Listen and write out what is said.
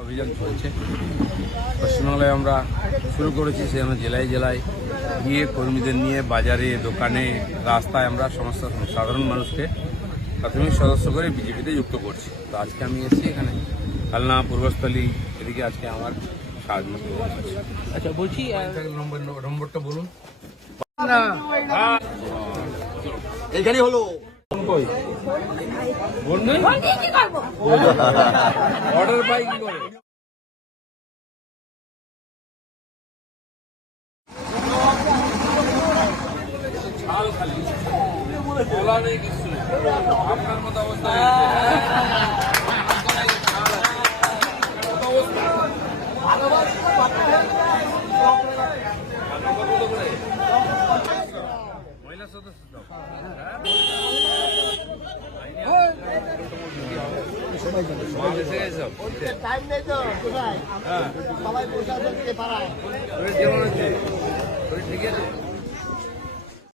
অভিযান চলছে। পশ্চিমবাংলায় আমরা শুরু করেছি সেখানে জেলায় জেলায় গিয়ে কর্মীদের নিয়ে বাজারে দোকানে রাস্তায় আমরা সমস্ত সাধারণ মানুষকে প্রাথমিক সদস্য করে বিজেপিতে যুক্ত করছি। তো আজকে আমি এসেছি এখানে। কালনা পূর্বস্থলী এদিকে আজকে আমার সাহায্য আছে। আচ্ছা বলছি নম্বর নম্বরটা বলুন। এইখানেই হলো। অর্ডার পাই কি করে? ছাল খালি। বলা নেই কিছু আপনার মতো অবস্থা? মহিলা সদস্য সবাই ঠিক আছে?